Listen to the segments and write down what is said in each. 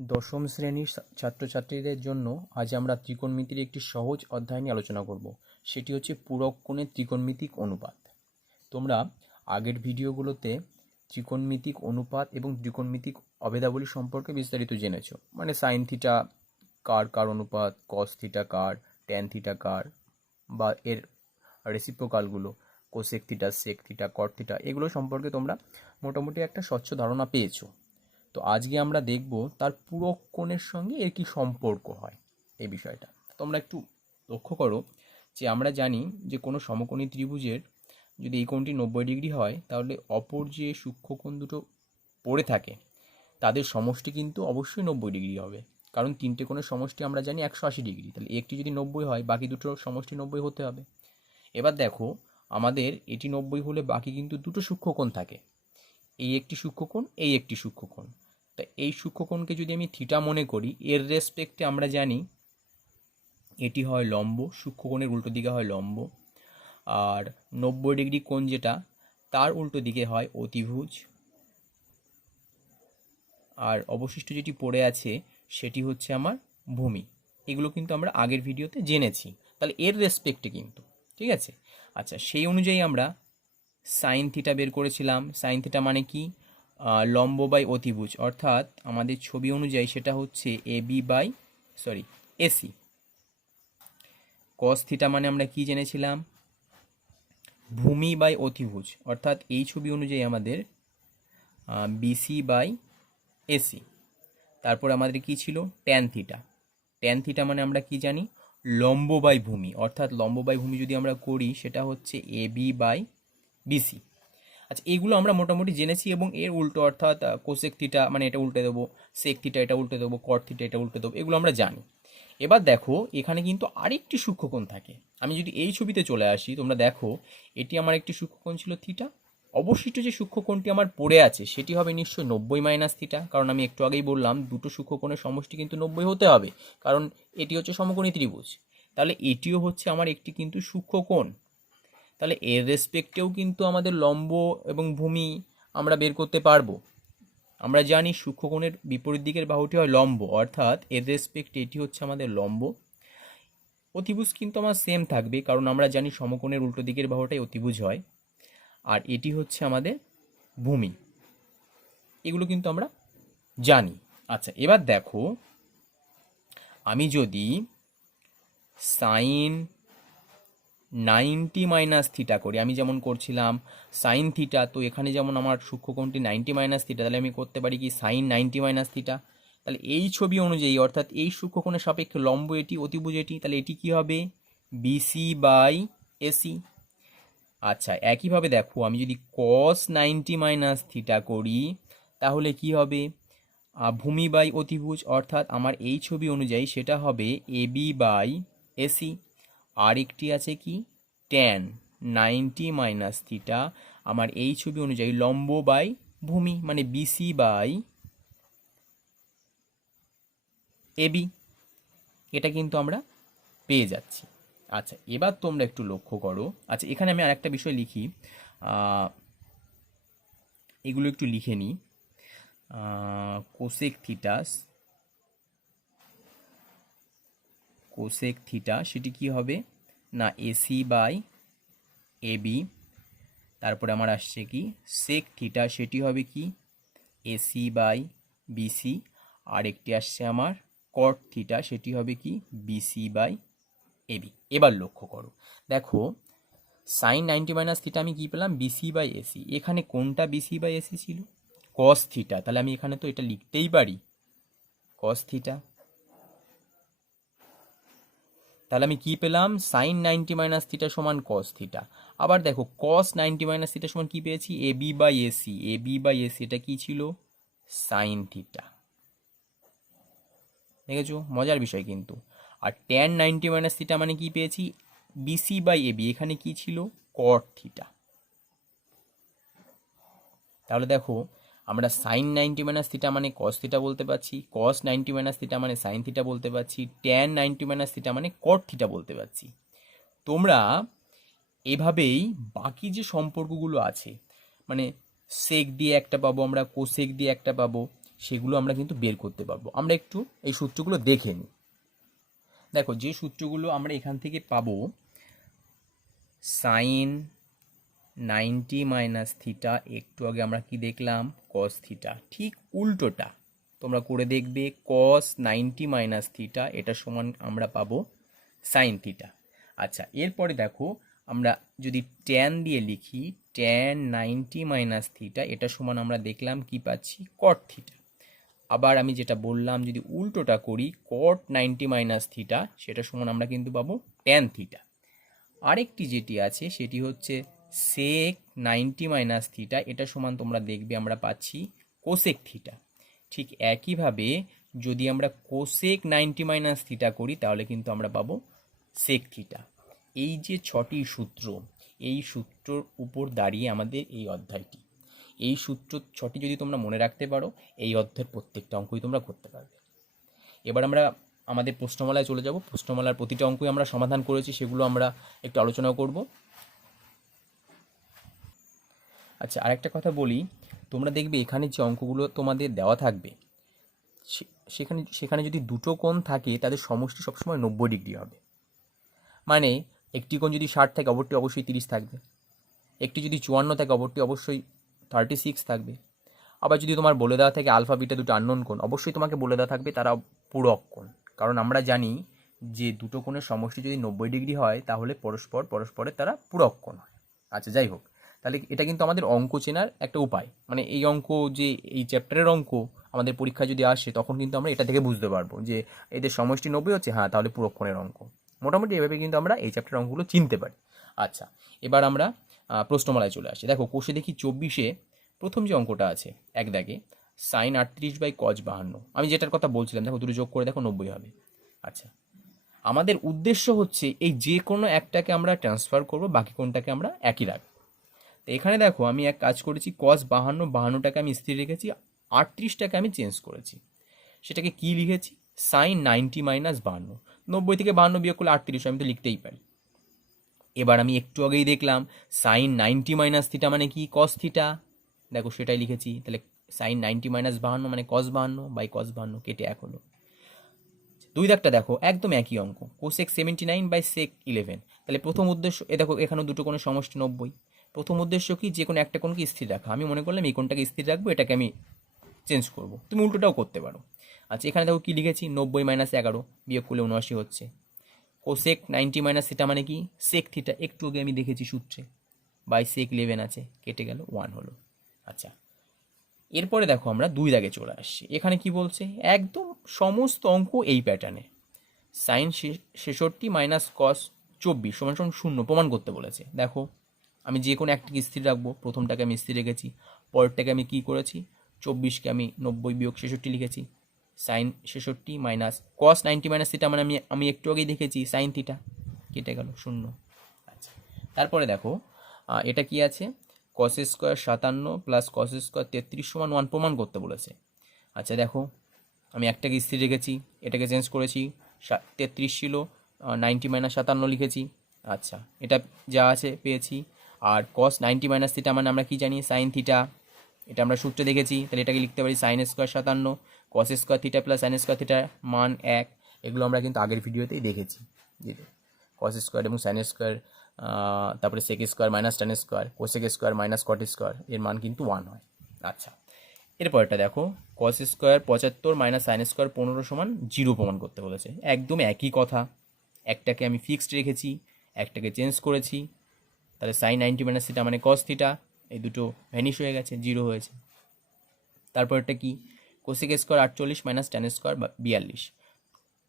দশম শ্রেণীর ছাত্রছাত্রীদের জন্য আজ আমরা ত্রিকোণমিতির একটি সহজ অধ্যায় নিয়ে আলোচনা করব। সেটি হচ্ছে পূরক কোণের ত্রিকোণমিতিক অনুপাত। তোমরা আগের ভিডিওগুলোতে ত্রিকোণমিতিক অনুপাত এবং ত্রিকোণমিতিক অভেদাবলী সম্পর্কে বিস্তারিত জেনেছো, মানে সাইন থিটা কার কার অনুপাত, কস থিটা কার, ট্যান থিটা কার, বা এর রেসিপ্রোকালগুলো cosec theta, sec theta, cot theta, এগুলো সম্পর্কে তোমরা মোটামুটি একটা স্বচ্ছ ধারণা পেয়েছো। তো আজকে আমরা দেখব তার পূরক কোণের সঙ্গে এর কি সম্পর্ক হয় এই বিষয়টা। তোমরা একটু লক্ষ্য করো যে আমরা জানি যে কোনো সমকোণী ত্রিভুজের যদি এই কোণটি 90 ডিগ্রি হয়, তাহলে অপর যে সূক্ষ্মকোণ দুটো পড়ে থাকে তাদের সমষ্টি কিন্তু অবশ্যই 90 ডিগ্রি হবে, কারণ তিনটে কোণের সমষ্টি আমরা জানি 180 ডিগ্রি। তাহলে একটি যদি 90 হয়, বাকি দুটোর সমষ্টি 90 হতে হবে। এবার দেখো, আমাদের এটি 90 হলে বাকি কিন্তু দুটো সূক্ষ্মকোণ থাকে, এই একটি সূক্ষ্মকোণ, এই একটি সূক্ষ্মকোণ। তা এই সূক্ষ্মকোণকে যদি আমি থিটা মনে করি, এর রেসপেক্টে আমরা জানি এটি হয় লম্ব, সূক্ষ্মকোণের উল্টো দিকে হয় লম্ব, আর 90 ডিগ্রি কোণ যেটা তার উল্টো দিকে হয় অতিভুজ, আর অবশিষ্ট যেটি পড়ে আছে সেটি হচ্ছে আমার ভূমি। এগুলো কিন্তু আমরা আগের ভিডিওতে জেনেছি। তাহলে এর রেসপেক্টে কিন্তু, ঠিক আছে। আচ্ছা, সেই অনুযায়ী আমরা সাইন থিটা বের করেছিলাম। সাইন থিটা মানে কি? লম্ব বাই অতিভুজ, অর্থাৎ আমাদের ছবি অনুযায়ী সেটা হচ্ছে এসি। কস থিটা মানে আমরা কি জেনেছিলাম? ভূমি বাই অতিভুজ, অর্থাৎ এই ছবি অনুযায়ী আমাদের বিসি বাই এসি। তারপর আমাদের কি ছিল? Tan theta. ট্যান থিটা মানে আমরা কি জানি? লম্ব বাই ভূমি, অর্থাৎ লম্ব বাই ভূমি যদি আমরা করি সেটা হচ্ছে এবি বাই বিসি। আচ্ছা, এগুলো আমরা মোটামুটি জেনেছি, এবং এর উল্টো অর্থাৎ কোসেক থিটা মানে এটা উল্টে দেবো, সেক থিটা এটা উল্টে দেবো, কট থিটা এটা উল্টে দেবো, এগুলো আমরা জানি। এবার দেখো, এখানে কিন্তু আরেকটি সূক্ষ্মকোণ থাকে। আমি যদি এই ছবিতে চলে আসি, তোমরা দেখো এটি আমার একটি সূক্ষ্মকোণ ছিল থিটা। অবশিষ্ট যে সূক্ষ্মকোণটি আমার পড়ে আছে সেটি হবে নিশ্চয়ই 90 মাইনাস থিটা, কারণ আমি একটু আগেই বললাম দুটো সূক্ষ্মকোণের সমষ্টি কিন্তু 90 হতে হবে, কারণ এটি হচ্ছে সমকোণী ত্রিভুজ। তাহলে এটিও হচ্ছে আমার একটি কিন্তু সূক্ষ্মকোণ। তাহলে এর রেসপেক্টেও কিন্তু আমাদের লম্ব এবং ভূমি আমরা বের করতে পারবো। আমরা জানি সূক্ষ্মকোণের বিপরীত দিকের বাহুটি হয় লম্ব, অর্থাৎ এর রেসপেক্ট এটি হচ্ছে আমাদের লম্ব। অতিভুজ কিন্তু আমার সেম থাকবে, কারণ আমরা জানি সমকোণের উল্টো দিকের বাহুটাই অতিভুজ হয়। আর এটি হচ্ছে আমাদের ভূমি। এগুলো কিন্তু আমরা জানি। আচ্ছা, এবার দেখো, আমি যদি সাইন 90 মাইনাস থিটা করি, আমি যেমন করছিলাম সাইন থিটা, তো এখানে যেমন আমার সূক্ষ্মকোণটি 90 মাইনাস থিটা, তাহলে আমি করতে পারি কি সাইন 90 মাইনাস থিটা। তাহলে এই ছবি অনুযায়ী, অর্থাৎ এই সূক্ষ্মকোণের সাপেক্ষে লম্ব এটি, অতিভুজ এটি, তাহলে এটি কি হবে? BC by AC. আচ্ছা, একইভাবে দেখো, আমি যদি কস 90 মাইনাস থিটা করি তাহলে কি হবে? ভূমি বাই অতিভুজ, অর্থাৎ আমার এই ছবি অনুযায়ী সেটা হবে এবি বাই এসি। আর একটি আছে কি? ট্যান 90 মাইনাস থিটা, আমার এই ছবি অনুযায়ী লম্ব বাই ভূমি, মানে বিসি বাই এবি। এটা কিন্তু আমরা পেয়ে যাচ্ছি। আচ্ছা, এবার তোমরা একটু লক্ষ্য করো। আচ্ছা, এখানে আমি আরেকটা বিষয় লিখি, এগুলো একটু লিখে নিই। কোসেক থিটাস, কোসেক থিটা সেটি কি হবে না এসি বাই এবি। তারপরে আমার আসছে কি সেক থিটা, সেটি হবে কি এসি বাই বিসি। আর একটি আসছে আমার কট থিটা, সেটি হবে কি বিসি বাই এবি। এবার লক্ষ্য করো, দেখো সাইন 90 মাইনাস থিটা আমি কি পেলাম? BC by AC. এখানে কোনটা বিসি বাই এসি ছিল? Cos theta. তাহলে আমি এখানে তো এটা লিখতেই পারি কস থিটা। তাহলে আমি কি পেলাম? সাইন 90 মাইনাস থিটা সমান কস থিটা। আবার দেখো, কস 90 মাইনাস থিটা সমান কি পেয়েছি? AB by AC. AB by AC এটা কি ছিল? Sine theta. দেখেছো, মজার বিষয় কিন্তু। আর ট্যান 90 মাইনাস থিটা মানে কি পেয়েছি? BC by AB. এখানে কি ছিল? Cot theta. তাহলে দেখো, আমরা সাইন 90 মাইনাস থিটা মানে কস থিটা বলতে পারছি, কস 90 মাইনাস থিটা মানে সাইন থিটা বলতে পারছি, ট্যান 90 মাইনাস থিটা মানে কট থিটা বলতে পারছি। তোমরা এভাবেই বাকি যে সম্পর্কগুলো আছে, মানে সেক দিয়ে একটা পাবো আমরা, কোসেক দিয়ে একটা পাবো, সেগুলো আমরা কিন্তু বের করতে পারবো। আমরা একটু এই সূত্রগুলো দেখে নিই। দেখো, যে সূত্রগুলো আমরা এখান থেকে পাবো, সাইন 90 মাইনাস থিটা, একটু আগে আমরা কি দেখলাম, কস থিটা, ঠিক উল্টোটা তোমরা করে দেখবে, কস 90 মাইনাস থিটা এটা সমান আমরা পাবো সাইন থিটা। আচ্ছা, এরপরে দেখো আমরা যদি ট্যান দিয়ে লিখি, ট্যান 90 মাইনাস থিটা এটা সমান আমরা দেখলাম কি পাচ্ছি, কট থিটা। আবার আমি যেটা বললাম, যদি উল্টোটা করি, কট 90 মাইনাস থিটা সেটা সমান আমরা কিন্তু পাবো ট্যান থিটা। আরেকটি যেটি আছে সেটি হচ্ছে সেক 90 মাইনাস থিটা, এটা সমান তোমরা দেখবে আমরা পাচ্ছি কোসেক থিটা। ঠিক একইভাবে যদি আমরা কোসেক 90 মাইনাস থিটা করি তাহলে কিন্তু আমরা পাবো সেক থিটা। এই যে 6টি সূত্র, এই সূত্রর উপর দাঁড়িয়ে আমাদের এই অধ্যায়টি। এই সূত্র 6টি যদি তোমরা মনে রাখতে পারো, এই অধ্যায়ের প্রত্যেকটা অঙ্কই তোমরা করতে পারবে। এবার আমরা আমাদের প্রশ্নমালায় চলে যাব। প্রশ্নমালার প্রতিটা অঙ্কই আমরা সমাধান করেছি, সেগুলো আমরা একটু আলোচনা করব। আচ্ছা, আরেকটা কথা বলি, তোমরা দেখবে এখানে যে অঙ্কগুলো তোমাদের দেওয়া থাকবে, সেখানে যদি দুটো কোণ থাকে তাদের সমষ্টি সবসময় 90 ডিগ্রি হবে। মানে একটি কোণ যদি 60 থাকে অপরটি অবশ্যই 30 থাকবে, একটি যদি 54 থাকে অপরটি অবশ্যই 36 থাকবে। আবার যদি তোমার বলে দেওয়া থাকে আলফা বিটা দুটো আননোন কোণ, অবশ্যই তোমাকে বলে দেওয়া থাকবে তারা পূরক কোণ। কারণ আমরা জানি যে দুটো কোণের সমষ্টি যদি 90 ডিগ্রি হয় তাহলে পরস্পরের তারা পূরক কোণ হয়। আচ্ছা, যাই হোক, তাহলে এটা কিন্তু আমাদের অঙ্ক চেনার একটা উপায়। মানে এই অঙ্ক, যে এই চ্যাপ্টারের অঙ্ক আমাদের পরীক্ষা যদি আসে তখন কিন্তু আমরা এটা থেকে বুঝতে পারবো যে এদের সমষ্টি 90 হচ্ছে, হ্যাঁ তাহলে পূরক কোণের অঙ্ক। মোটামুটি এভাবে কিন্তু আমরা এই চ্যাপ্টারের অঙ্কগুলো চিনতে পারি। আচ্ছা, এবার আমরা প্রশ্নমালায় চলে আসি। দেখো, কোষে দেখি 24-এ প্রথম যে অঙ্কটা আছে এক দাগে, সাইন 38 বাই কজ 52, আমি যেটার কথা বলছিলাম, দেখো দুটো যোগ করে দেখো 90 হবে। আচ্ছা, আমাদের উদ্দেশ্য হচ্ছে এই যে কোনো একটাকে আমরা ট্রান্সফার করব, বাকি কোনটাকে আমরা একই রাখবো। তো এখানে দেখো আমি এক কাজ করেছি, কজ 52টাকে আমি স্থির রেখেছি, 38টাকে আমি চেঞ্জ করেছি। সেটাকে কি লিখেছি, সাইন 90 মাইনাস 52, 90 থেকে 52 বিয়োগ করলে 38, আমি তো লিখতেই পারি। এবার আমি একটু আগেই দেখলাম সাইন 90 মাইনাস থিটা মানে কি, কস থিটা, দেখো সেটাই লিখেছি। তাহলে সাইন 90 মাইনাস 52 মানে কস 52 বাই কস 52, কেটে 1 হলো। দুই দাগটা দেখো একদম একই অঙ্ক, কোসেক 79 বাই সেক 11। তাহলে প্রথম উদ্দেশ্য, দেখো এখানে দুটো কোণের সমষ্টি 90। প্রথম উদ্দেশ্য কি, যে কোনো একটা কোণকে স্থির রাখা। আমি মনে করলাম এই কোণটাকে স্থির রাখবো, এটাকে আমি চেঞ্জ করব, তুমি উল্টোটাও করতে পারো। আচ্ছা, এখানে দেখো কি লিখেছি, 90 মাইনাস 11 বিয়োগ করলে 79 হচ্ছে। কোসেক 90 মাইনাস থিটা মানে কি, সেক থিটা, একটু আগে আমি দেখেছি সূত্রে, বাই সেক 11 আছে, কেটে গেল, 1 হলো। আচ্ছা, এরপরে দেখো আমরা দুই দাগে চলে আসছি। এখানে কি বলছে, একদম সমস্ত অঙ্ক এই প্যাটার্নে, সাইন 66 মাইনাস কস 24 সমান সমান 0 প্রমাণ করতে বলেছে। দেখো আমি যে কোনো একটাকে স্থির রাখবো, প্রথমটাকে আমি স্থির রেখেছি, পরেরটাকে আমি কি করেছি, 24কে আমি 90 বিয়োগ 66 লিখেছি, sine 66 minus cos 90 minus theta মানে আমি একটু আগেই দেখেছি সাইন থিটা, কেটে গেল 0। আচ্ছা, তারপরে দেখো এটা কি আছে, cos square 57 plus cos square 33 সমান 1 প্রমাণ করতে বলেছে। আচ্ছা দেখো, আমি একটাকে স্থির রেখেছি, এটাকে চেঞ্জ করেছি, 33 ছিল, 90 মাইনাস 57 লিখেছি। আচ্ছা, এটা যা আছে পেয়েছি। আর কস 90 মাইনাস থিটা মানে আমরা কি জানি, সাইন থিটা, এটা আমরা সূত্রে দেখেছি। তাহলে এটাকে লিখতে পারি sine square 57, cos square theta plus sine square থিটার মান 1। এগুলো আমরা কিন্তু আগের ভিডিওতেই দেখেছি, কস স্কোয়ার এবং সাইন স্কোয়ার, তারপরে sec square minus tan square, cosec square minus cot square, এর মান কিন্তু 1 হয়। আচ্ছা, এরপরটা দেখো, cos square 75 minus sine square 15 সমান 0 প্রমাণ করতে বলেছে। একদম একই কথা, একটাকে আমি ফিক্সড রেখেছি, একটাকে চেঞ্জ করেছি। তাহলে সাইন 90 মাইনাস থিটা মানে কস থিটা, এই দুটো ভ্যানিশ হয়ে গেছে, 0 হয়েছে। তারপরটা কি, cosec square 48 minus tan square 42।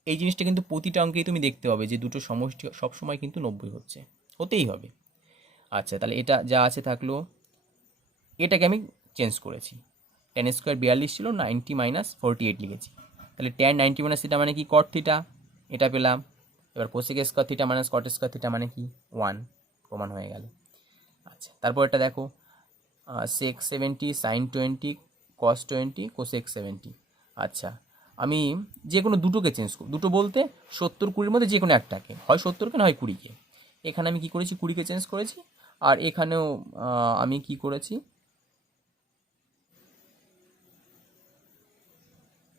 এই জিনিসটা কিন্তু প্রতিটা অঙ্কেই তুমি দেখতে পাবে যে দুটো সমষ্টি সবসময় কিন্তু 90 হচ্ছে, হতেই হবে। আচ্ছা, তাহলে এটা যা আছে থাকলো, এটাকে আমি চেঞ্জ করেছি, টেন স্কোয়ার 42 ছিল, 90 মাইনাস 48 লিখেছি। তাহলে ট্যান 90 মাইনাস থিটা মানে কি, কট থিটা, এটা পেলাম। এবার cosec square theta minus cot square theta মানে কি, 1 প্রমাণ হয়ে গেল। আচ্ছা, তারপর এটা দেখো, সেক 70 সাইন 20 কস 20 কোসেক 70। আচ্ছা, আমি যে কোনো দুটোকে চেঞ্জ করব, দুটো বলতে 70-20 মধ্যে যে কোনো একটাকে, হয় 70কে না হয় 20কে। এখানে আমি কি করেছি, 20কে চেঞ্জ করেছি। আর এখানেও আমি কি করেছি,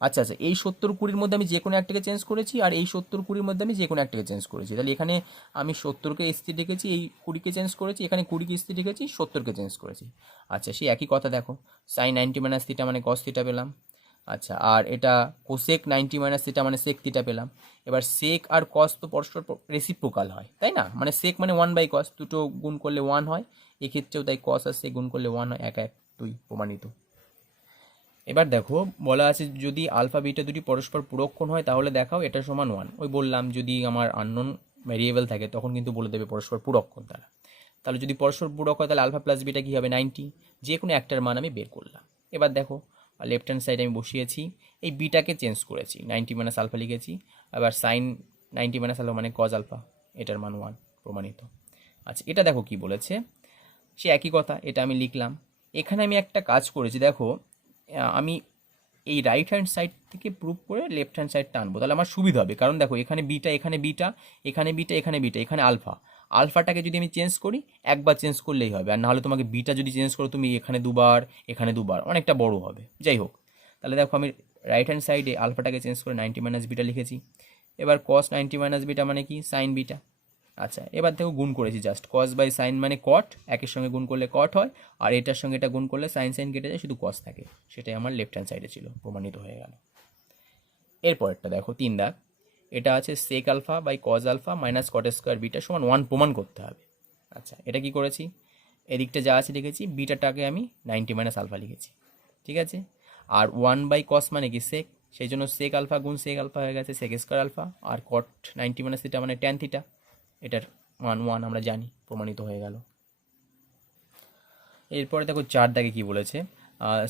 আচ্ছা আচ্ছা, এই 70-20-র মধ্যে আমি যে কোনো একটাকে চেঞ্জ করেছি, আর এই 70-20-র মধ্যে আমি যে কোনো একটাকে চেঞ্জ করেছি। তাহলে এখানে আমি 70কে স্থির রেখেছি, এই 20কে চেঞ্জ করেছি, এখানে 20কে স্থির রেখেছি, 70কে চেঞ্জ করেছি। আচ্ছা, সেই একই কথা দেখো, সাইন 90 মাইনাস থিটা মানে কস থিটা পেলাম। আচ্ছা, আর এটা কোসেক 90 মাইনাস থিটা মানে সেক থিটা পেলাম। এবার সেক আর কস তো পরস্পর রেসিপ্রোকাল হয়, তাই না? মানে সেক মানে 1/cos, দুটো গুণ করলে 1 হয়, এক্ষেত্রেও তাই কস আর সেক গুণ করলে 1 হয়, 1 1 2 প্রমাণিত। এবার দেখো বলা আছে যদি আলফা বিটা দুটি পরস্পর পূরক কোণ হয় তাহলে দেখাও এটা সমান 1। ওই বললাম যদি আমার আননোন ভ্যারিয়েবল থাকে তখন কিন্তু বলে দেবে পরস্পর পূরক কোণ তারা। তাহলে যদি পরস্পর পূরক হয় তাহলে আলফা প্লাস বিটা কী হবে, 90। যে কোনো একটার মান আমি বের করলাম। এবার দেখো লেফট হ্যান্ড সাইডে আমি বসিয়েছি, এই বিটাকে চেঞ্জ করেছি, 90 মাইনাস আলফা লিখেছি। আবার সাইন 90 মাইনাস আলফা মানে কজ আলফা, এটার মান 1 প্রমাণিত। আচ্ছা, এটা দেখো কি বলেছে, সে একই কথা, এটা আমি লিখলাম। এখানে আমি একটা কাজ করেছি দেখো, আমি এই রাইট হ্যান্ড সাইড থেকে প্রুভ করে লেফট হ্যান্ড সাইডটা আনবো, তাহলে আমার সুবিধা হবে। কারণ দেখো এখানে বিটা, এখানে বিটা, এখানে বিটা, এখানে বিটা, এখানে আলফা। আলফাটাকে যদি আমি চেঞ্জ করি, একবার চেঞ্জ করলেই হবে, আর নাহলে তোমাকে বিটা যদি চেঞ্জ করো তুমি এখানে দুবার, এখানে দুবার, অনেকটা বড় হবে। যাই হোক, তাহলে দেখো আমি রাইট হ্যান্ড সাইডে আলফাটাকে চেঞ্জ করে 90 মাইনাস বিটা লিখেছি। এবার কস 90 মাইনাস বিটা মানে কি, সাইন বিটা। আচ্ছা, এবার দেখো গুণ করেছি জাস্ট, কস বাই সাইন মানে কট, একের সঙ্গে গুণ করলে কট হয়, আর এটার সঙ্গে এটা গুণ করলে সাইন সাইন কেটে যায়, শুধু কস থাকে। সেটাই আমার লেফট হ্যান্ড সাইডে ছিল, প্রমাণিত হয়ে গেল। এরপরেরটা দেখো 3 দাগ, এটা আছে sec alpha by cos alpha minus cot square beta সমান 1 প্রমাণ করতে হবে। আচ্ছা, এটা কি করেছি, এদিকটা যা আছে লিখেছি, বিটাটাকে আমি 90 মাইনাস আলফা লিখেছি, ঠিক আছে। আর 1/cos মানে কি সেক, সেই জন্য সেক আলফা গুণ সেক আলফা হয়ে গেছে সেক স্কোয়ার আলফা, আর কট 90 মাইনাস থিটা মানে ট্যান থিটা, এটার মান 1 আমরা জানি, প্রমাণিত হয়ে গেল। এরপরে দেখো 4 দাগে কি বলেছে,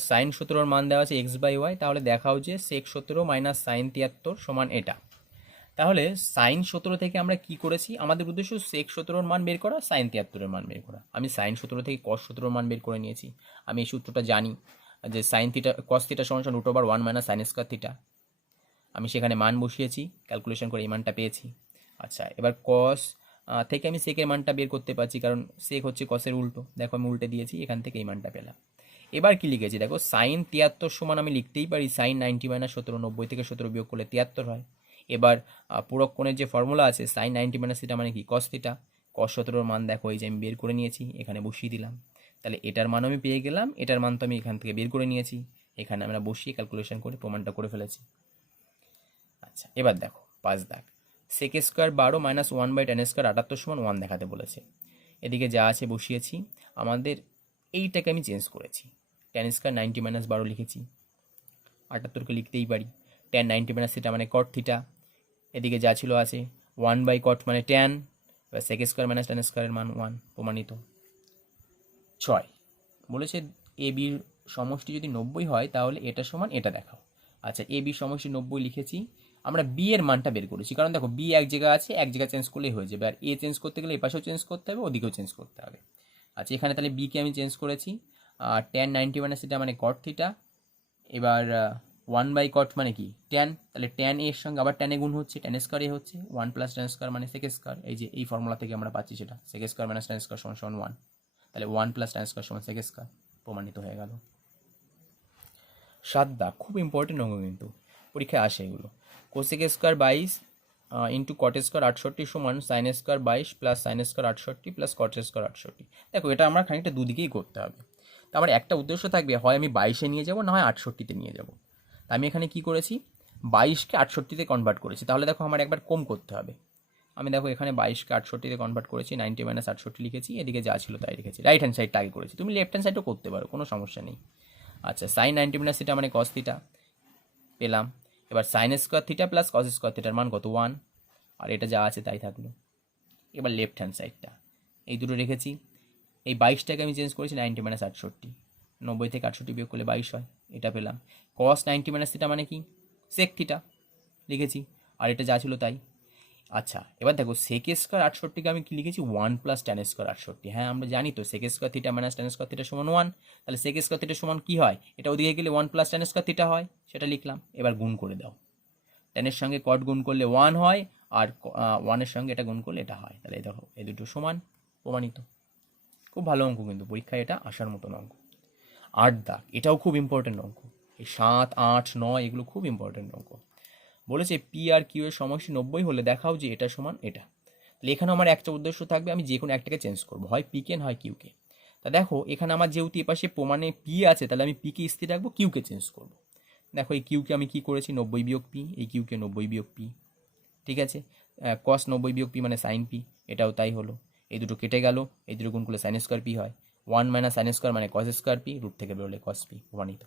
সাইন 17-র মান দেওয়া আছে x/y, তাহলে দেখাও যে সেক 17 মাইনাস সাইন 73 সমান এটা। তাহলে সাইন 17 থেকে আমরা কি করেছি, আমাদের উদ্দেশ্য সেক 17-র মান বের করা, সাইন 73-এর মান বের করা। আমি সাইন 17 থেকে কস 17-র মান বের করে নিয়েছি। আমি এই সূত্রটা জানি যে সাইন থিটা কস থিটা সমান সমান √1 মাইনাস সাইন স্কোয়ার থিটা। আমি সেখানে মান বসিয়েছি, ক্যালকুলেশন করে এই মানটা পেয়েছি। আচ্ছা, এবার কস থেকে আমি সেকের মানটা বের করতে পারছি, কারণ সেক হচ্ছে কসের উল্টো, দেখো আমি উল্টে দিয়েছি, এখান থেকে এই মানটা পেলাম। এবার কি লিখেছি দেখো, সাইন 73 সমান আমি লিখতেই পারি সাইন 90 মাইনাস 17, 90 থেকে 17 বিয়োগ করলে 73 হয়। এবার পূরক কোণের যে ফর্মুলা আছে, সাইন 90 মাইনাস থিটা মানে কি কস থিটা, কস 17-র মান দেখো এই যে আমি বের করে নিয়েছি, এখানে বসিয়ে দিলাম। তাহলে এটার মানও আমি পেয়ে গেলাম, এটার মান তো আমি এখান থেকে বের করে নিয়েছি, এখানে আমরা বসিয়ে ক্যালকুলেশন করে প্রমাণটা করে ফেলেছি। আচ্ছা, এবার দেখো 5 দাগ, sec square 12 minus 1/tan square 78 সমান 1 দেখাতে বলেছে। এদিকে যা আছে বসিয়েছি, আমাদের এইটাকে আমি চেঞ্জ করেছি, ট্যান স্কোয়ার 90 মাইনাস 12 লিখেছি, 78কে লিখতেই পারি, ট্যান 90 মাইনাস থিটা মানে কট থিটা, এদিকে যা ছিল আছে 1/cot মানে ট্যান, এবার সেক স্কোয়ার মাইনাস ট্যান স্কোয়ারের মান 1, প্রমাণিত। 6 বলেছে এ বির সমষ্টি যদি 90 হয় তাহলে এটা সমান এটা দেখাও। আচ্ছা, এ বি সমষ্টি 90 লিখেছি, আমরা বি এর মানটা বের করেছি, কারণ দেখো বি এক জায়গা আছে, এক জায়গা চেঞ্জ করলেই হয়ে যাবে, আর এ চেঞ্জ করতে গেলে এ পাশেও চেঞ্জ করতে হবে, ওদিকেও চেঞ্জ করতে হবে। আচ্ছা, এখানে তাহলে বিকে আমি চেঞ্জ করেছি, ট্যান 90 মাইনাস থিটা মানে কট থিটা, এবার 1/cot মানে কি ট্যান, তাহলে ট্যান এর সঙ্গে আবার ট্যানে গুণ হচ্ছে, ট্যান স্কোয়ার এ হচ্ছে 1 প্লাস ট্যান স্কোয়ার মানে সেক স্কোয়ার, এই যে এই ফর্মুলা থেকে আমরা পাচ্ছি সেটা, sec square minus tan square সমান সমান 1, তাহলে 1 প্লাস ট্যান স্কোয়ার সমান সেক স্কোয়ার, প্রমাণিত হয়ে গেল। 7 দাগ, খুব ইম্পর্টেন্ট অঙ্ক কিন্তু পরীক্ষায় আসে এগুলো। Cosec square 22 into cot square 68 সমান sine square 22 plus sine square 68 plus cot square 68। দেখো এটা আমরা খানিকটা দুদিকেই করতে হবে, তো আমার একটা উদ্দেশ্য থাকবে, হয় আমি 22-এ নিয়ে যাব, না হয় 68-তে নিয়ে যাব। তা আমি এখানে কি করেছি, 22-কে 68-তে কনভার্ট করেছি, তাহলে দেখো আমার একবার কম করতে হবে। আমি দেখো এখানে 22-কে 68-তে কনভার্ট করেছি, 90 মাইনাস 68 লিখেছি, এদিকে যা ছিল তাই লিখেছি, রাইট হ্যান্ড সাইডটা আগে করেছি, তুমি লেফট হ্যান্ড সাইডও করতে পারো, কোনো সমস্যা নেই। আচ্ছা, সাইন 90 মাইনাস থিটা মানে কস থিটা পেলাম, এবার sine square theta plus cos square থিটার মান কত 1, আর এটা যা আছে তাই থাকলো। এবার লেফট হ্যান্ড সাইডটা এই দুটো রেখেছি, এই 22-টাকে আমি চেঞ্জ করেছি 90 মাইনাস 68, 90 থেকে 68 বিয়োগ করলে 22 হয়, এটা পেলাম। কস 90 মাইনাস থিটা মানে কি সেক থিটা লিখেছি, আর এটা যা ছিল তাই। আচ্ছা, এবার দেখো সেক স্কোয়ার 68-কে আমি কি লিখেছি 1 প্লাস ট্যান স্কোয়ার 68, হ্যাঁ আমরা জানি তো sec square theta minus tan square theta সমান 1, তাহলে সেক স্কোয়ার থিটা সমান কি হয়, এটা ওদিকে গেলে 1 প্লাস ট্যান স্কোয়ার থিটা হয়, সেটা লিখলাম। এবার গুণ করে দাও, ট্যানের সঙ্গে কট গুণ করলে 1 হয়, আর 1-এর সঙ্গে এটা গুণ করলে এটা হয়, তাহলে দেখো এই দুটো সমান, প্রমাণিত। খুব ভালো অঙ্ক কিন্তু পরীক্ষায় এটা আসার মতন অঙ্ক। 8 দাগ, এটাও খুব ইম্পর্টেন্ট অঙ্ক। এই 7, 8, 9 এগুলো খুব ইম্পর্টেন্ট অঙ্ক। বলেছে পি আর কিউ এর সমষ্টি 90 হলে দেখাও যে এটা সমান এটা। তাহলে এখানে আমার একটা উদ্দেশ্য থাকবে, আমি যে কোনো একটাকে চেঞ্জ করবো, হয় পিকে হয় কিউকে। তা দেখো এখানে আমার যেহেতু এপাশে প্রমাণে পি আছে, তাহলে আমি পিকে স্থির রাখবো, কিউকে চেঞ্জ করবো। দেখো এই কিউকে আমি কি করেছি 90 বিয়োগ পি, এই কিউকে 90 বিয়োগ পি, ঠিক আছে। কস 90 বিয়োগ পি মানে সাইন পি, এটাও তাই হলো। এই দুটো কেটে গেল, এই দুটো গুণ করলে সাইন স্কোয়ার পি হয়, 1 মাইনাস সাইন স্কোয়ার মানে কস স্কোয়ার পি, রুট থেকে বেরোলে কস পি, প্রমাণিত।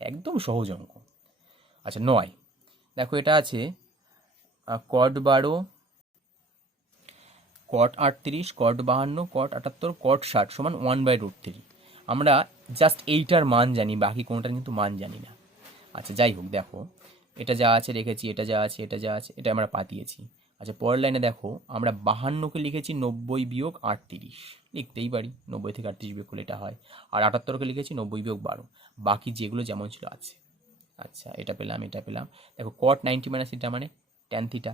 একদম সহজ অঙ্ক। আচ্ছা 9 দেখো এটা আছে কট 12, কট 38, কট 52, কট 78, কট 60 সমান 1/√3। আমরা জাস্ট এইটার মান জানি, বাকি কোনোটার কিন্তু মান জানি না। আচ্ছা যাই হোক, দেখো এটা যা আছে রেখেছি, এটা যা আছে, এটা যা আছে, এটা আমরা পাতিয়েছি। আচ্ছা পরের লাইনে দেখো আমরা 52কে লিখেছি 90 বিয়োগ 38, লিখতেই পারি 90 থেকে 38 বিয়োগ করলে এটা হয়। আর 78কে লিখেছি 90 বিয়োগ 12, বাকি যেগুলো যেমন ছিল আছে। আচ্ছা এটা পেলাম, এটা পেলাম। দেখো কট 90 মাইনাস এটা মানে ট্যান থিটা,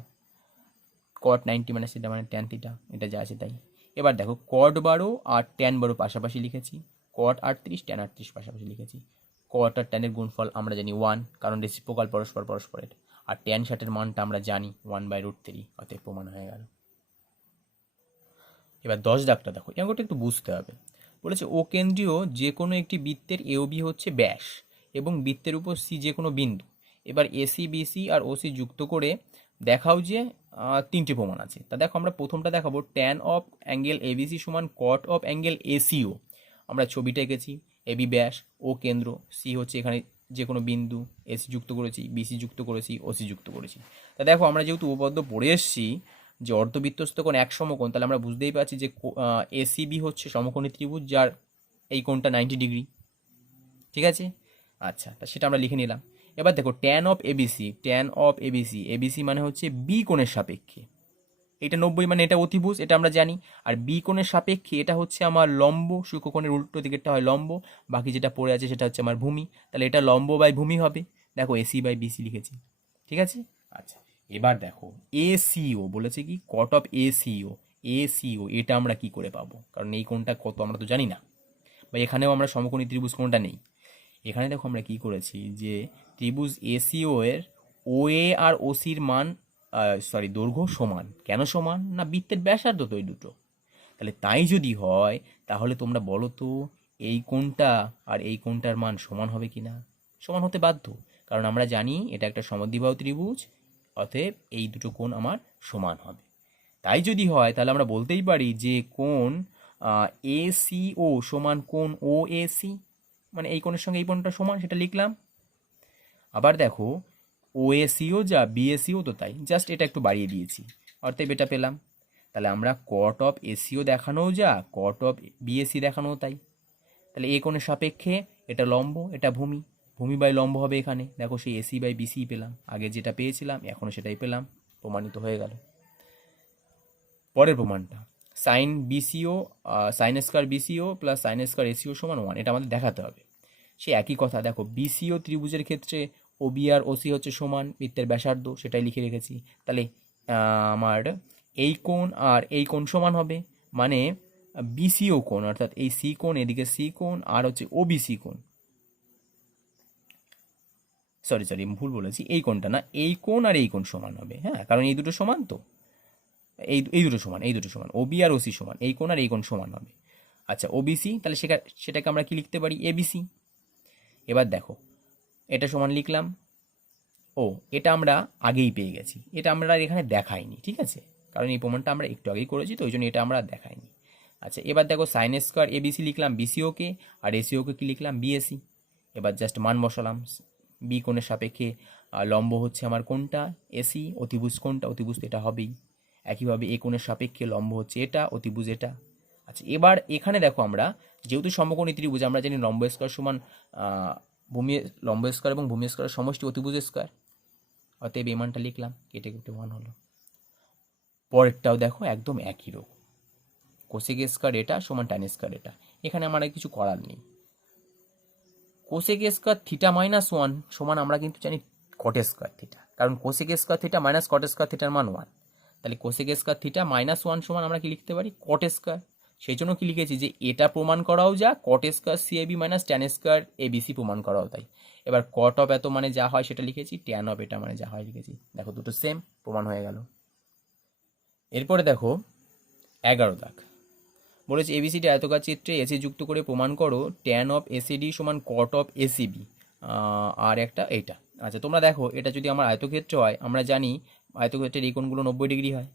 কট 90 মাইনাস এটা মানে ট্যান থিটা, এটা যা আছে তাই। এবার দেখো কট 12 আর ট্যান 12 পাশাপাশি লিখেছি, কট 38 ট্যান 38 পাশাপাশি লিখেছি। কট আর ট্যানের গুণফল আমরা জানি 1, কারণ রেসিপ্রোকাল পরস্পর পরস্পরের। আর ট্যান 60-এর মানটা আমরা জানি 1/√3, অতএব প্রমাণ হয়ে গেল। এবার 10 দাগটা দেখো, এই অঙ্কটা একটু বুঝতে হবে। বলেছে ও কেন্দ্রীয় যে কোনো একটি বৃত্তের এ ও বি হচ্ছে ব্যাস এবং বৃত্তের উপর সি যে কোনো বিন্দু। এবার এসি বিসি আর ওসি যুক্ত করে দেখাও যে তিনটে প্রমাণ আছে। তা দেখো আমরা প্রথমটা দেখাবো, ট্যান অফ অ্যাঙ্গেল এবিসি সমান কট অফ অ্যাঙ্গেল এসিও। আমরা ছবিটা এঁকেছি, এবি ব্যাস, ও কেন্দ্র, সি হচ্ছে এখানে যে কোনো বিন্দু, এসি যুক্ত করেছি, বিসি যুক্ত করেছি, ওসি যুক্ত করেছি। তা দেখো আমরা যেহেতু উপপাদ্য পড়ে এসেছি যে অর্ধবৃত্তস্থ কোণ এক সমকোণ, তাহলে আমরা বুঝতেই পারছি যে এসিবি হচ্ছে সমকোণী ত্রিভুজ যার এই কোণটা 90 ডিগ্রি, ঠিক আছে। আচ্ছা তা সেটা আমরা লিখে নিলাম। এবার দেখো tan of ABC, tan of ABC, ABC মানে হচ্ছে বি কোণের সাপেক্ষে, এটা 90 মানে এটা অতিভুজ, এটা আমরা জানি। আর বি কোণের সাপেক্ষে এটা হচ্ছে আমার লম্ব, সূক্ষ্মকোণের উল্টো দিকেরটা হয় লম্ব, বাকি যেটা পড়ে আছে সেটা হচ্ছে আমার ভূমি, তাহলে এটা লম্ব বাই ভূমি হবে। দেখো এসি বাই বিসি লিখেছি, ঠিক আছে। আচ্ছা এবার দেখো এসিও বলেছে কি, কট অফ এসিও, এসিও এটা আমরা কি করে পাবো, কারণ এই কোণটা কত আমরা তো জানি না, বা এখানেও আমরা সমকোণী ত্রিভুজ কোণটা নেই। এখানে দেখো আমরা কি করেছি যে ত্রিভুজ এসিও এর ও এ আর ওসির মান দৈর্ঘ্য সমান। কেন সমান না, বৃত্তের ব্যাসার্ধ তো এই দুটো। তাহলে তাই যদি হয় তাহলে তোমরা বলো তো এই কোণটা আর এই কোণটার মান সমান হবে কি না? সমান হতে বাধ্য, কারণ আমরা জানি এটা একটা সমদ্বিবাহু ত্রিভুজ, অতএব এই দুটো কোণ আমার সমান হবে। তাই যদি হয় তাহলে আমরা বলতেই পারি যে কোণ এসিও সমান কোণ ও এসি, মানে এই কোণের সঙ্গে এই কোণটা সমান, সেটা লিখলাম। আবার দেখো ওএসিও যা বিএসিও তো তাই, জাস্ট এটা একটু বাড়িয়ে দিয়েছি, অর্থাৎ এটা পেলাম। তাহলে আমরা কট অফ এসিও দেখানোও যা, কট অফ বিএসি দেখানোও তাই। তাহলে এ কোণের সাপেক্ষে এটা লম্ব, এটা ভূমি, ভূমি বাই লম্ব হবে এখানে। দেখো সেই এসি বাই বিসি পেলাম, আগে যেটা পেয়েছিলাম এখনও সেটাই পেলাম, প্রমাণিত হয়ে গেল। পরের প্রমাণটা sign বিসিও, sine square বিসিও plus sine square SEO সমান 1, এটা আমাদের দেখাতে হবে। সে একই কথা, দেখো বিসিও ত্রিভুজের ক্ষেত্রে ওবি আর ওসি হচ্ছে সমান, বৃত্তের ব্যাসার্ধ সেটাই লিখে রেখেছি। তাহলে আমার এই কোণ আর এই কোণ সমান হবে, মানে বিসিও কোণ অর্থাৎ এই সি কোণ, এদিকে সি কোণ, আর হচ্ছে ওবিসি কোণ, সরি ভুল বলেছি, এই কোণটা না, এই কোণ আর এই কোণ সমান হবে, হ্যাঁ, কারণ এই দুটো সমান তো, এই দুটো সমান, এই দুটো সমান, ওবি আর ওসি সমান, এই কোণ আর এই কোণ সমান হবে। আচ্ছা ওবিসি, তাহলে সেটাকে আমরা কি লিখতে পারি, এবিসি। এবার দেখো এটা সমান লিখলাম, ও এটা আমরা আগেই পেয়ে গেছি, এটা আমরা আর এখানে দেখাইনি, ঠিক আছে, কারণ এই প্রমাণটা আমরা একটু আগেই করেছি, তো ওই জন্য এটা আমরা দেখাইনি। আচ্ছা এবার দেখো সাইন স্কোয়ার এবিসি লিখলাম বিসিওকে, আর এসিওকে কি লিখলাম বিএসি। এবার জাস্ট মান বসালাম, বি কোণের সাপেক্ষে লম্ব হচ্ছে আমার কোনটা, এসি, অতিভুজ কোনটা, অতিভুজ এটা হবেই। একইভাবে এ কোণের সাপেক্ষে লম্ব হচ্ছে এটা, অতিভুজ এটা। আচ্ছা এবার এখানে দেখো আমরা যেহেতু সমকোণী ত্রিভুজ, আমরা জানি লম্ব স্কোয়ার সমান ভূমি, লম্ব স্কোয়ার এবং ভূমি স্কোয়ারের সমষ্টি অতিভুজ স্কোয়ার, অতএব এই মানটা লিখলাম, কেটে কেটে 1 হলো। পরেরটাও দেখো একদম একই রকম, কোসেক স্কোয়ার এটা সমান ট্যান স্কোয়ার এটা, এখানে আমার কিছু করার নেই। কোসেক স্কোয়ার থিটা মাইনাস 1 সমান আমরা কিন্তু জানি কট স্কোয়ার থিটা, কারণ cosec square theta minus cot square থিটার মান 1, তাহলে কোসেক স্কোয়ার থিটা মাইনাস 1 সমান আমরা কি লিখতে পারি, কট স্কোয়ার। সেই জন্য কি লিখেছি যে এটা প্রমাণ করাও যা, cot square CAB minus tan square ABC প্রমাণ করাও তাই। এবার কট অফ এত মানে যা হয় সেটা লিখেছি, ট্যান অফ এটা মানে যা হয় লিখেছি। দেখো দুটো সেম, প্রমাণ হয়ে গেল। এরপরে দেখো 11 দাগ, বলেছে এবিসিডি আয়তকার চিত্রে এসি যুক্ত করে প্রমাণ করো ট্যান অফ এসিডি সমান কট অফ এসিবি, আর একটা এইটা। আচ্ছা তোমরা দেখো, এটা যদি আমার আয়তক্ষেত্র হয়, আমরা জানি আয়তক্ষেত্রের এই কোণগুলো 90 ডিগ্রি হয়,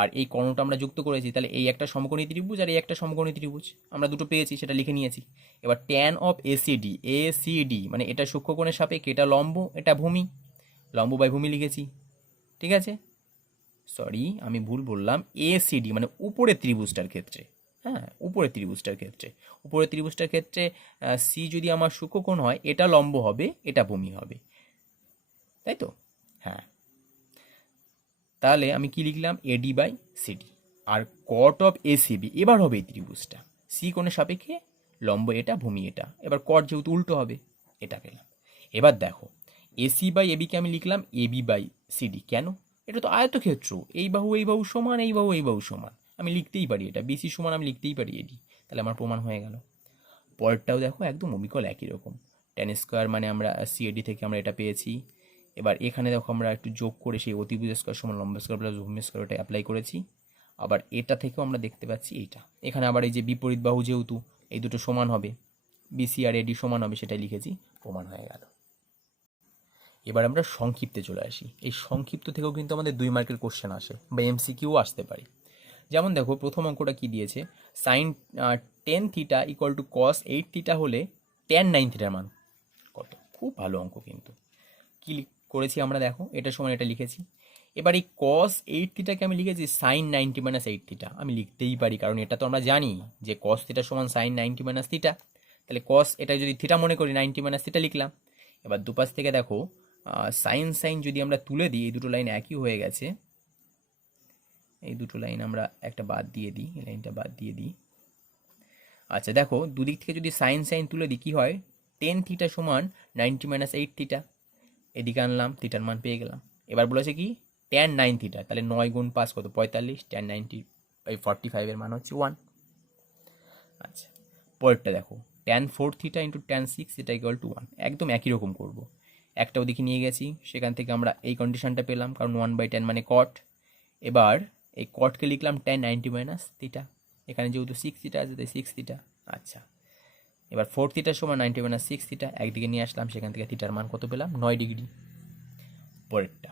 আর এই কর্ণটা আমরা যুক্ত করেছি, তাহলে এই একটা সমকোণী ত্রিভুজ আর এই একটা সমকোণী ত্রিভুজ, আমরা দুটো পেয়েছি, সেটা লিখে নিয়েছি। এবার ট্যান অফ এসিডি, এসিডি মানে এটা সূক্ষ্মকোণের সাপেক্ষে, এটা লম্ব, এটা ভূমি, লম্ব বাই ভূমি লিখেছি, ঠিক আছে। সরি আমি ভুল বললাম, এসিডি মানে উপরের ত্রিভুজটার ক্ষেত্রে, হ্যাঁ উপরের ত্রিভুজটার ক্ষেত্রে, উপরের ত্রিভুজটার ক্ষেত্রে সি যদি আমার সূক্ষ্মকোণ হয়, এটা লম্ব হবে, এটা ভূমি হবে, তাই তো? হ্যাঁ, তাহলে আমি কি লিখলাম, এডি বাই সিডি। আর কট অফ এসিবি এবার হবে এই ত্রিভুজটা, সি কোণের সাপেক্ষে লম্ব এটা, ভূমি এটা, এবার কট যেহেতু উল্টো হবে, এটা পেলাম। এবার দেখো এসি বাই এবিকে আমি লিখলাম এবি বাই সিডি, কেন? এটা তো আয়তক্ষেত্র, এই বাহু সমান, এই বাহু সমান, আমি লিখতেই পারি এটা বিসি সমান, আমি লিখতেই পারি এডি, তাহলে আমার প্রমাণ হয়ে গেল। পরেরটাও দেখো একদম অবিকল একই রকম, টেন স্কোয়ার মানে আমরা সিএডি থেকে আমরা এটা পেয়েছি। এবার এখানে দেখো আমরা একটু যোগ করে সেই অতিভুজ স্কোয়ার সমান লম্ব স্কোয়ার প্লাস ভূমি স্কোয়ার ওটা অ্যাপ্লাই করেছি। আবার এটা থেকেও আমরা দেখতে পাচ্ছি এইটা, এখানে আবার এই যে বিপরীত বাহু যেহেতু এই দুটো সমান হবে, বিসি আর এডি সমান হবে, সেটাই লিখেছি, প্রমাণ হয়ে গেল। এবার আমরা সংক্ষিপ্তে চলে আসি। এই সংক্ষিপ্ত থেকেও কিন্তু আমাদের 2 মার্কের কোশ্চেন আসে বা এমসিকিউ আসতে পারে। যেমন দেখো প্রথম অঙ্কটা কি দিয়েছে, sine 10 theta equal to cos 8 theta হলে ট্যান 9 থিটার মান কত? খুব ভালো অঙ্ক কিন্তু। কি করেছি আমরা, দেখো এটার সমান এটা লিখেছি। এবার এই কস 8 থিটাকে আমি লিখেছি সাইন 90 মাইনাস 8 থিটা, আমি লিখতেই পারি, কারণ এটা তো আমরা জানি যে কস থিটা সমান সাইন 90 মাইনাস থিটা, তাহলে কস এটা যদি থিটা মনে করি 90 মাইনাস থিটা লিখলাম। এবার দুপাশ থেকে দেখো সাইন সাইন যদি আমরা তুলে দিই, এই দুটো লাইন একই হয়ে গেছে, এই দুটো লাইন আমরা একটা বাদ দিয়ে দিই, এই লাইনটা বাদ দিয়ে দিই। আচ্ছা দেখো দুদিক থেকে যদি সাইন সাইন তুলে দিই কি হয়, 10 থিটা সমান 90 মাইনাস 8 থিটা, এদিকে আনলাম, থিটার মান পেয়ে গেলাম। এবার বলেছে কি ট্যান 9 থিটা, তাহলে 9 গুণ 5 কত, 45, ট্যান 90/45 এর মান হচ্ছে 1। আচ্ছা পরেরটা দেখো, ট্যান 4 থিটা ইন্টু ট্যান 6 এটা ইকুয়াল টু 1, একদম একই রকম করব। একটা ওদিকে নিয়ে গেছি, সেখান থেকে আমরা এই কন্ডিশনটা পেলাম, কারণ 1/10 মানে কট। এবার এই কটকে লিখলাম ট্যান 90 মাইনাস থিটা, এখানে যেহেতু 6 থিটা আছে তাই 6 থিটা। আচ্ছা এবার 4 থিটার সমান 90 মাইনাস 6 থিটা, একদিকে নিয়ে আসলাম, সেখান থেকে থিটার মান কত পেলাম, 9 ডিগ্রি। পরেরটা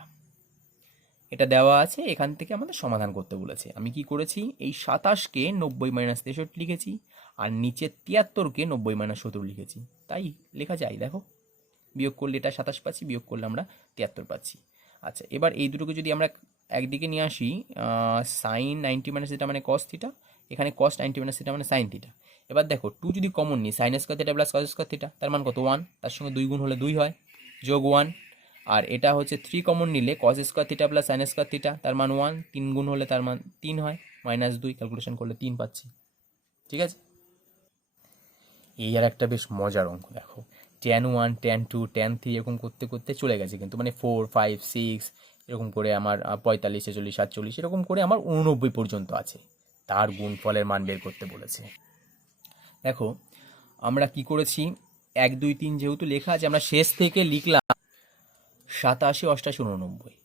এটা দেওয়া আছে, এখান থেকে আমাদের সমাধান করতে বলেছে। আমি কি করেছি, এই 27কে 90 মাইনাস 63 লিখেছি, আর নিচে 73কে 90 মাইনাস 70 লিখেছি, তাই লেখা যায়। দেখো বিয়োগ করলে এটা 27 পাচ্ছি, বিয়োগ করলে আমরা 73 পাচ্ছি। আচ্ছা এবার এই দুটোকে যদি আমরা একদিকে নিয়ে আসি, সাইন 90 মাইনাস থিটা মানে কস থিটা, এখানে কস 90 মাইনাস থিটা মানে সাইন থিটা। এবার দেখো 2 যদি কমন নিই, sine square theta plus cos square theta, তার মান কত, 1, তার সঙ্গে 2 গুণ হলে 2 হয়, যোগ 1। আর এটা হচ্ছে 3 কমন নিলে কস square theta plus sine square theta, তার মান 1, 3 গুণ হলে তার মান 3 হয়, মাইনাস 2, ক্যালকুলেশন করলে 3 পাচ্ছি, ঠিক আছে। এই আর একটা বেশ মজার অঙ্ক দেখো, ট্যান 1 ট্যান 2 ট্যান 3 এরকম করতে করতে চলে গেছে কিন্তু, মানে 4 5 6 এরকম করে আমার 45 46 47 এরকম করে আমার 89 পর্যন্ত আছে, তার গুণফলের মান বের করতে বলেছে। দেখো আমরা কি করেছি, 1 2 3 যেহেতু লেখা আছে, আমরা শেষ থেকে লিখলাম 87 88 89,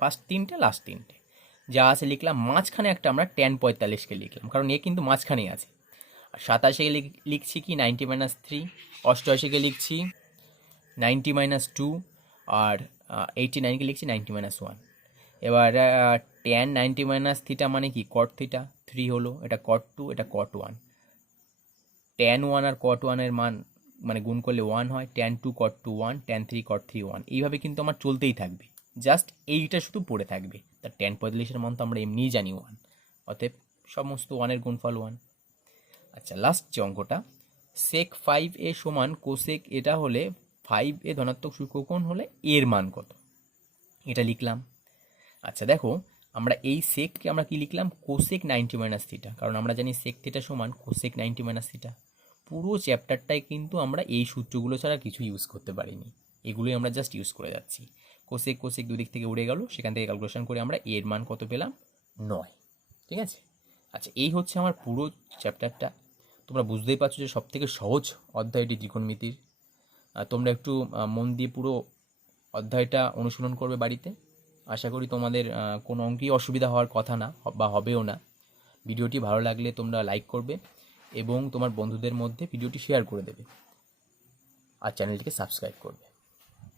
ফার্স্ট 3টে লাস্ট 3টে যা আছে লিখলাম, মাঝখানে একটা আমরা ট্যান 45কে লিখলাম, কারণ এ কিন্তু মাঝখানেই আছে। আর 87কে লিখছি কি 90 মাইনাস 3, 88কে লিখছি 90 মাইনাস 2, আর 89কে লিখছি 90 মাইনাস 1। এবার ট্যান 90 মাইনাস থিটা মানে কি, কট থিটা 3 হলো, এটা কট 2, এটা কট 1, ট্যান 1 আর কট 1 এর মান মানে গুণ করলে 1 হয়, ট্যান 2 কট 2 1, ট্যান 3 কট 3 1, এইভাবে কিন্তু আমার চলতেই থাকবে, জাস্ট এইটা শুধু পড়ে থাকবে। তার ট্যান 45 মান তো আমরা এমনিই জানি 1, অতএব সমস্ত 1 গুণফল 1। আচ্ছা লাস্ট যে অঙ্কটা, সেক 5a সমান কোসেক এটা হলে 5a ধনাত্মক সূক্ষ্মকোণ হলে এর মান কত, এটা লিখলাম। আচ্ছা দেখো আমরা এই সেককে আমরা কি লিখলাম, কোসেক 90 মাইনাস থিটা, কারণ আমরা জানি সেক থিটা সমান কোসেক 90 মাইনাস থিটা। পুরো চ্যাপ্টারটাই কিন্তু আমরা এই সূত্রগুলো ছাড়া কিছু ইউজ করতে পারিনি, এগুলোই আমরা জাস্ট ইউজ করে যাচ্ছি। কোসেক কোসেক দুদিক থেকে উড়ে গেল, সেখান থেকে ক্যালকুলেশন করে আমরা এর মান কত পেলাম, 9, ঠিক আছে। আচ্ছা এই হচ্ছে আমার পুরো চ্যাপ্টারটা, তোমরা বুঝতেই পারছো যে সবথেকে সহজ অধ্যায়টি ত্রিকোণমিতির। তোমরা একটু মন দিয়ে পুরো অধ্যায়টা অনুশীলন করবে বাড়িতে। আশা করি তোমাদের কোনো অঙ্কেই অসুবিধা হওয়ার কথা না, বা হবেও না। ভিডিওটি ভালো লাগলে তোমরা লাইক করবে এবং তোমার বন্ধুদের মধ্যে ভিডিওটি শেয়ার করে দেবে আর চ্যানেলটিকে সাবস্ক্রাইব করবে।